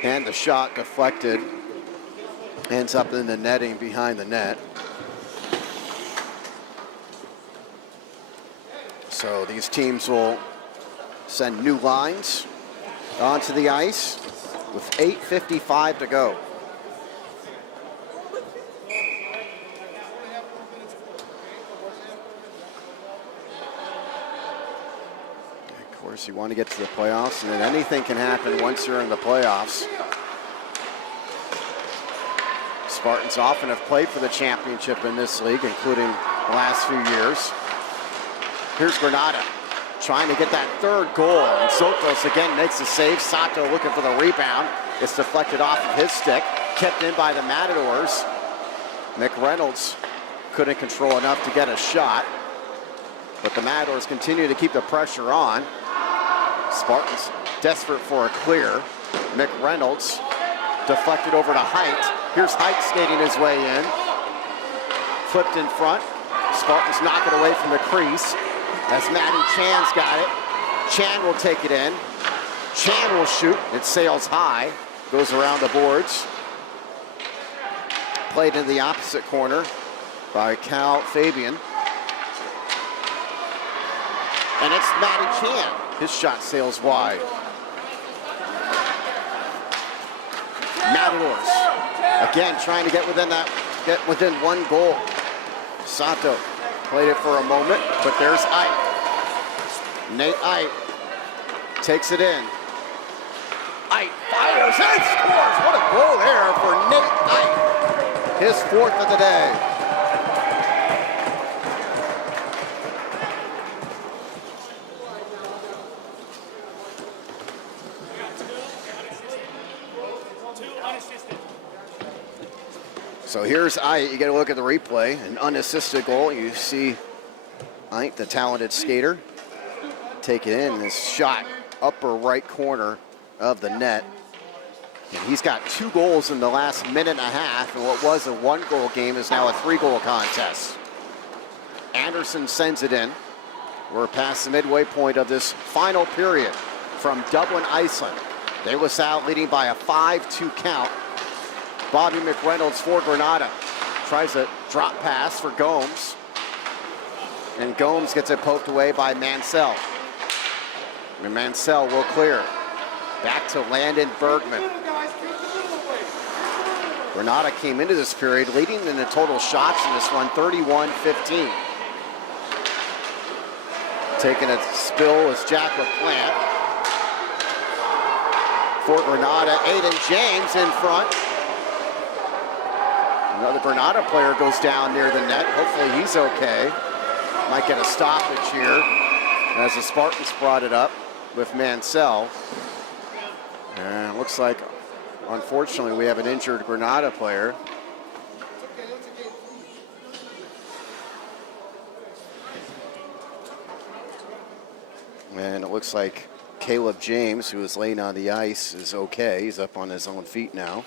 And the shot deflected, ends up in the netting behind the net. So these teams will send new lines onto the ice with 8:55 to go. Of course, you want to get to the playoffs, and then anything can happen once you're in the playoffs. Spartans often have played for the championship in this league, including the last few years. Here's Granada trying to get that third goal, and Sotos again makes the save. Sato looking for the rebound. It's deflected off of his stick, kept in by the Matadors. McReynolds couldn't control enough to get a shot, but the Matadors continue to keep the pressure on. Spartans desperate for a clear. McReynolds deflected over to Height. Here's Height skating his way in. Flipped in front. Spartans knock it away from the crease. As Matty Chan's got it. Chan will take it in. Chan will shoot. It sails high. Goes around the boards. Played in the opposite corner by Cal Fabian. And it's Matty Chan. His shot sails wide. Matadors again trying to get within one goal. Sato played it for a moment, but there's Ike. Nate Ike takes it in. Ike fires and scores. What a goal there for Nate Ike. His 4th of the day. So here's Ait. You get a look at the replay. An unassisted goal. You see Ait, the talented skater, take it in. This shot, upper right corner of the net. And he's got 2 goals in the last minute and a half, and what was a 1-goal game is now a 3-goal contest. Anderson sends it in. We're past the midway point of this final period from Dublin, Iceland. De La Salle leading by a 5-2 count. Bobby McReynolds for Granada. Tries a drop pass for Gomes. And Gomes gets it poked away by Mansell. And Mansell will clear. Back to Landon Bergman. Granada came into this period leading in the total shots in this one, 31-15. Taking a spill is Jack LaPlante. For Granada, Aiden James in front. Another Granada player goes down near the net. Hopefully he's okay. Might get a stoppage here as the Spartans brought it up with Mansell. And it looks like, unfortunately, we have an injured Granada player. And it looks like Caleb James, who was laying on the ice, is okay. He's up on his own feet now.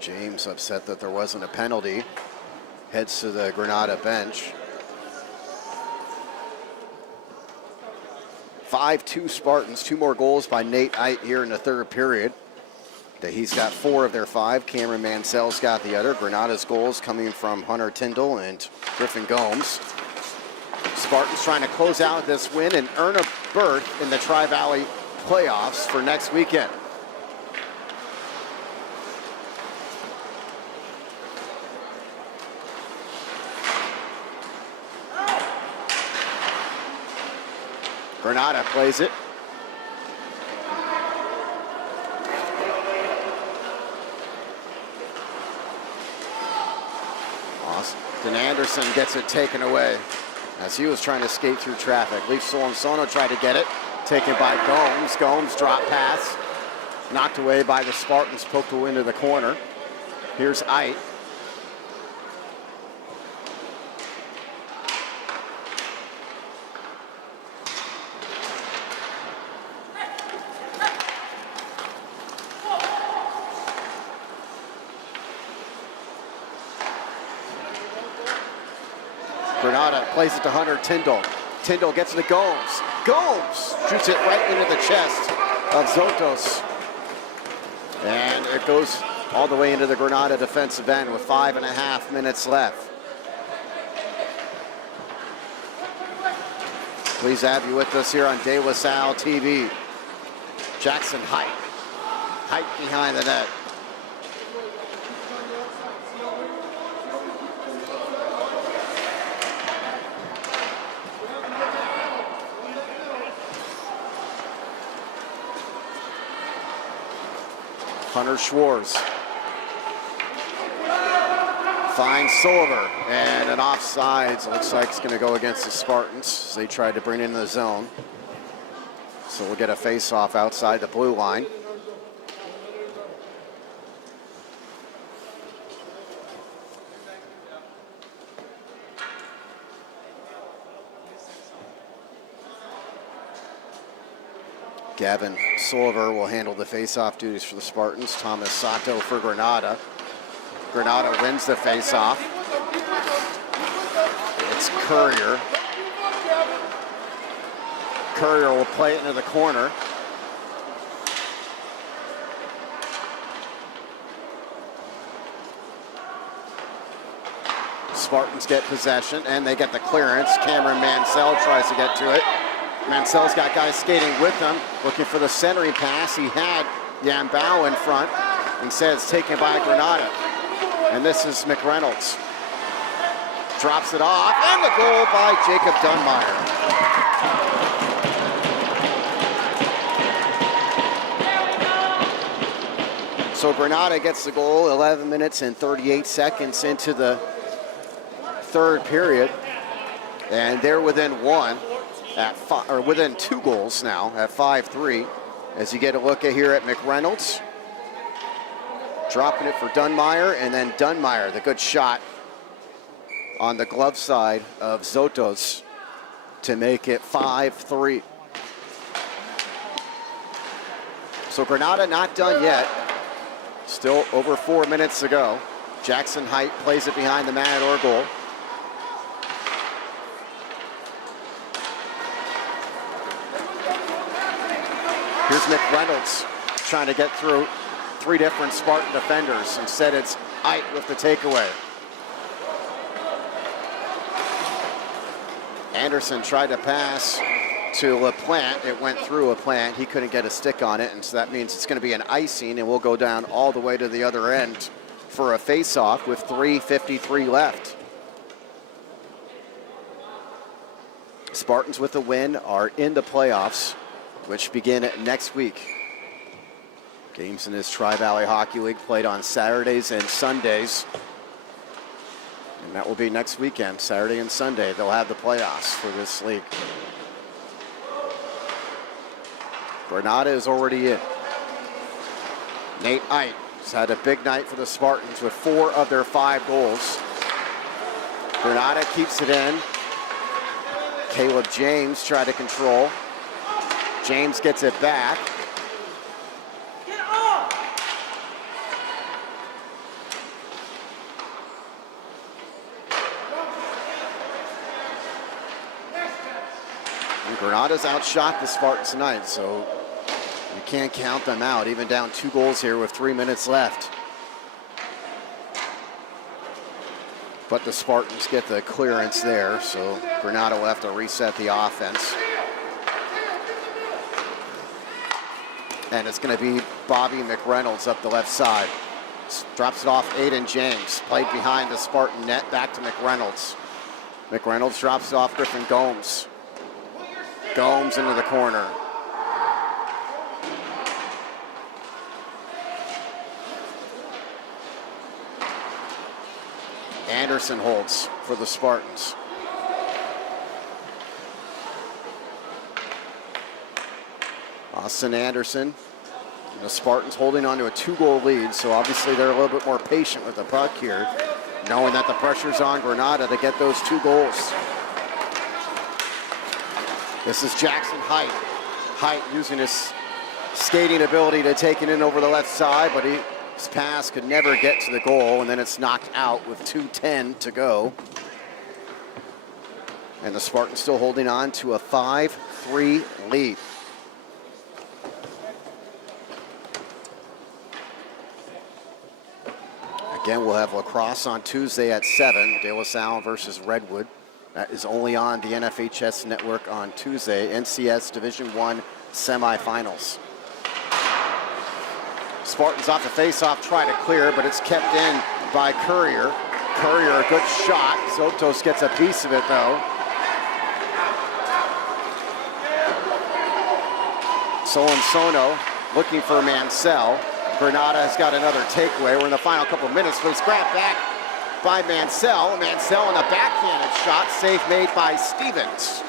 James upset that there wasn't a penalty. Heads to the Granada bench. 5-2 Spartans, 2 more goals by Nate Ait here in the third period. He's got 4 of their 5. Cameron Mansell's got the other. Granada's goals coming from Hunter Tyndall and Griffin Gomes. Spartans trying to close out this win and earn a berth in the Tri-Valley playoffs for next weekend. Granada plays it. Austin Anderson gets it taken away as he was trying to skate through traffic. Leaf Solensono tried to get it. Taken by Gomes. Gomes drop pass. Knocked away by the Spartans. Poked into the corner. Here's Ait. Granada plays it to Hunter Tyndall. Tyndall gets it to Gomes. Gomes shoots it right into the chest of Zotos. And it goes all the way into the Granada defensive end with 5.5 minutes left. Please have you with us here on De La Salle TV. Jackson Height. Height behind the net. Hunter Schwartz finds Silver, and an offsides. It looks like it's going to go against the Spartans. They tried to bring it in the zone. So we'll get a face-off outside the blue line. Gavin Silver will handle the face-off duties for the Spartans. Thomas Sato for Granada. Granada wins the face-off. It's Courier. Courier will play it into the corner. Spartans get possession, and they get the clearance. Cameron Mansell tries to get to it. Mansell's got guys skating with him, looking for the centering pass. He had Yambao in front. Instead, it's taken by Granada. And this is McReynolds. Drops it off, and the goal by Jacob Dunmeyer. So Granada gets the goal 11 minutes and 38 seconds into the third period. And they're within within 2 goals now at 5-3. As you get a look here at McReynolds. Dropping it for Dunmeyer, and then Dunmeyer, the good shot on the glove side of Zotos to make it 5-3. So Granada not done yet. Still over 4 minutes to go. Jackson Height plays it behind the Matador goal. Here's McReynolds trying to get through 3 different Spartan defenders. Instead, it's Ite with the takeaway. Anderson tried to pass to LaPlante. It went through LaPlante. He couldn't get a stick on it, and so that means it's going to be an icing, and we'll go down all the way to the other end for a face-off with 3:53 left. Spartans with a win are in the playoffs, which begin next week. Games in this Tri-Valley Hockey League played on Saturdays and Sundays. And that will be next weekend, Saturday and Sunday. They'll have the playoffs for this league. Granada is already in. Nate Ite has had a big night for the Spartans with 4 of their 5 goals. Granada keeps it in. Caleb James tried to control. James gets it back. And Granada's outshot the Spartans tonight, so you can't count them out, even down 2 goals here with 3 minutes left. But the Spartans get the clearance there, so Granada will have to reset the offense. And it's going to be Bobby McReynolds up the left side. Drops it off Aiden James. Played behind the Spartan net, back to McReynolds. McReynolds drops it off Griffin Gomes. Gomes into the corner. Anderson holds for the Spartans. Austin Anderson. And the Spartans holding on to a 2-goal lead, so obviously they're a little bit more patient with the puck here, knowing that the pressure's on Granada to get those 2 goals. This is Jackson Height. Height using his skating ability to take it in over the left side, but his pass could never get to the goal, and then it's knocked out with 2:10 to go. And the Spartans still holding on to a 5-3 lead. Again, we'll have lacrosse on Tuesday at 7, De La Salle versus Redwood. That is only on the NFHS network on Tuesday. NCS Division I semifinals. Spartans off the face-off, try to clear, but it's kept in by Courier. Courier, a good shot. Zotos gets a piece of it, though. Sono looking for Mansell. Granada has got another takeaway. We're in the final couple of minutes, but it's grabbed back by Mansell. Mansell on a backhanded shot, save made by Stevens.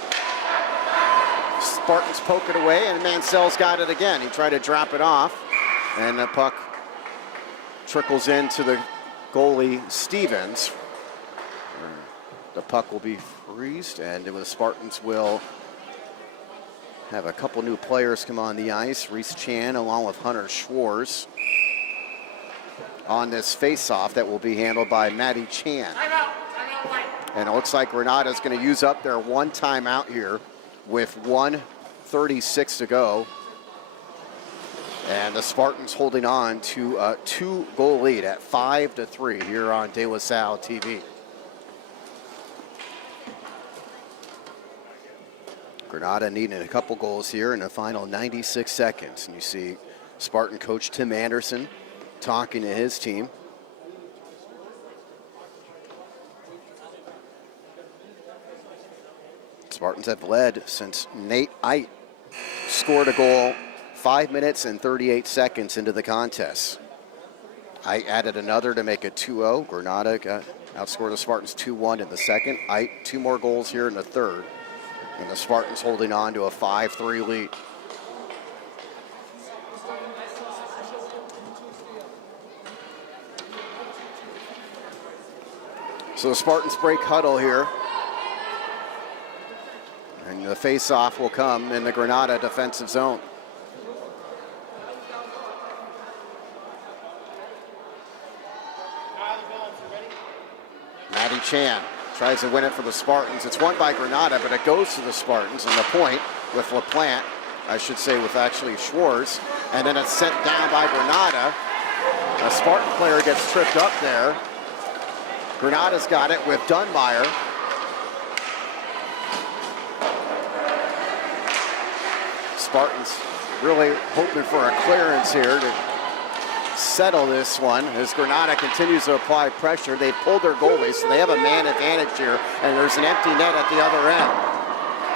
Spartans poke it away, and Mansell's got it again. He tried to drop it off, and the puck trickles into the goalie Stevens. The puck will be freezed, and the Spartans will have a couple new players come on the ice. Reese Chan along with Hunter Schwartz on this face-off that will be handled by Matty Chan. And it looks like Granada's going to use up their 1 timeout here with 1:36 to go. And the Spartans holding on to a 2-goal lead at 5-3 here on De La Salle TV. Granada needing a couple goals here in the final 96 seconds. And you see Spartan coach Tim Anderson talking to his team. Spartans have led since Nate Ite scored a goal 5 minutes and 38 seconds into the contest. I added another to make it 2-0. Granada outscored the Spartans 2-1 in the second. Ite, 2 more goals here in the third. And the Spartans holding on to a 5-3 lead. So the Spartans break huddle here. And the face-off will come in the Granada defensive zone. Maddie Chan tries to win it for the Spartans. It's won by Granada, but it goes to the Spartans. And the point with LaPlante, I should say with actually Schwartz. And then it's sent down by Granada. A Spartan player gets tripped up there. Granada's got it with Dunmeyer. Spartans really hoping for a clearance here to settle this one as Granada continues to apply pressure. They've pulled their goalie, so they have a man advantage here, and there's an empty net at the other end.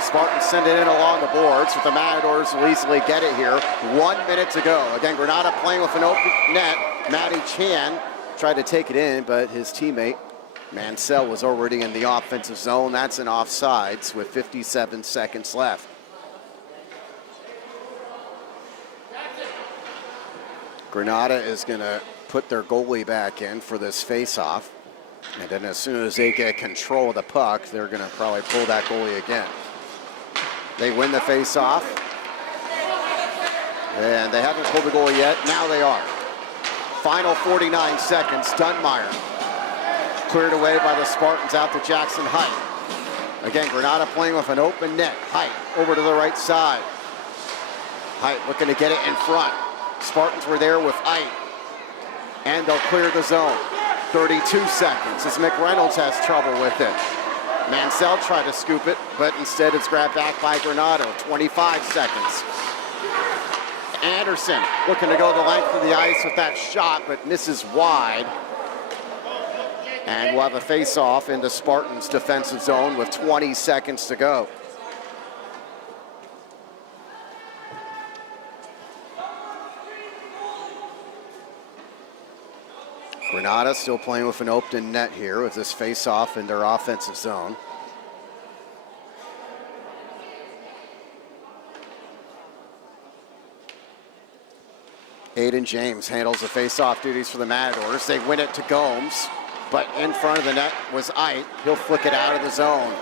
Spartans send it in along the boards, but the Matadors will easily get it here. 1 minute to go. Again, Granada playing with an open net. Maddie Chan tried to take it in, but his teammate Mansell was already in the offensive zone. That's an offsides with 57 seconds left. Granada is going to put their goalie back in for this face-off. And then as soon as they get control of the puck, they're going to probably pull that goalie again. They win the face-off. And they haven't pulled the goalie yet. Now they are. Final 49 seconds. Dunmeyer cleared away by the Spartans out to Jackson Height. Again, Granada playing with an open net. Height over to the right side. Height looking to get it in front. Spartans were there with Ite. And they'll clear the zone. 32 seconds as McReynolds has trouble with it. Mansell tried to scoop it, but instead it's grabbed back by Granada. 25 seconds. Anderson looking to go the length of the ice with that shot, but misses wide. And we'll have a face-off in the Spartans' defensive zone with 20 seconds to go. Granada still playing with an open net here with this face-off in their offensive zone. Aiden James handles the face-off duties for the Matadors. They win it to Gomes, but in front of the net was Ite. He'll flick it out of the zone.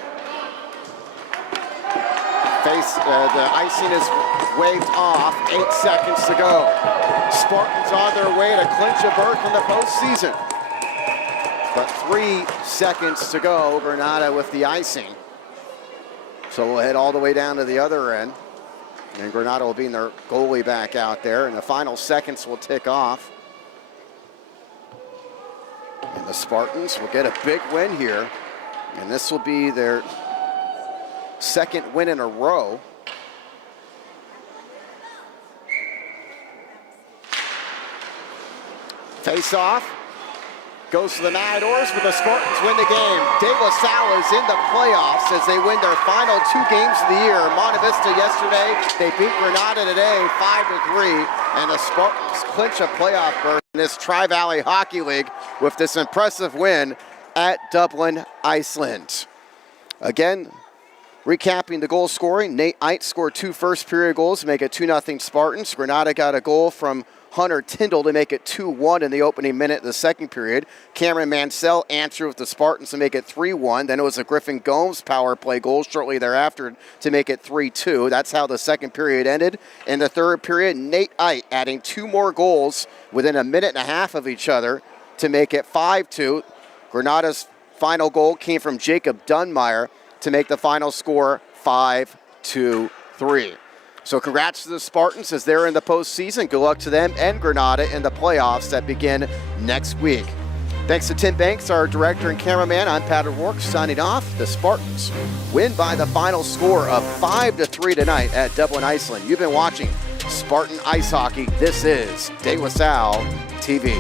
The icing is waved off. 8 seconds to go. Spartans on their way to clinch a berth in the postseason. But 3 seconds to go. Granada with the icing. So we'll head all the way down to the other end. And Granada will be in their goalie back out there. And the final seconds will tick off. And the Spartans will get a big win here. And this will be their second win in a row. Face-off goes to the Matadors, but the Spartans win the game. De La Salle is in the playoffs as they win their final 2 games of the year. Monte Vista yesterday, they beat Granada today 5-3, and the Spartans clinch a playoff berth in this Tri-Valley Hockey League with this impressive win at Dublin, Iceland. Again, recapping the goal scoring, Nate Ite scored 2 first-period goals to make it 2-0 Spartans. Granada got a goal from Hunter Tyndall to make it 2-1 in the opening minute of the second period. Cameron Mansell answered with the Spartans to make it 3-1. Then it was a Griffin Gomes power play goal shortly thereafter to make it 3-2. That's how the second period ended. In the third period, Nate Ite adding 2 more goals within a minute and a half of each other to make it 5-2. Granada's final goal came from Jacob Dunmeyer to make the final score 5-3. So congrats to the Spartans as they're in the postseason. Good luck to them and Granada in the playoffs that begin next week. Thanks to Tim Banks, our director and cameraman. I'm Pat O'Rourke signing off. The Spartans win by the final score of 5-3 tonight at Dublin, Iceland. You've been watching Spartan Ice Hockey. This is De La Salle TV.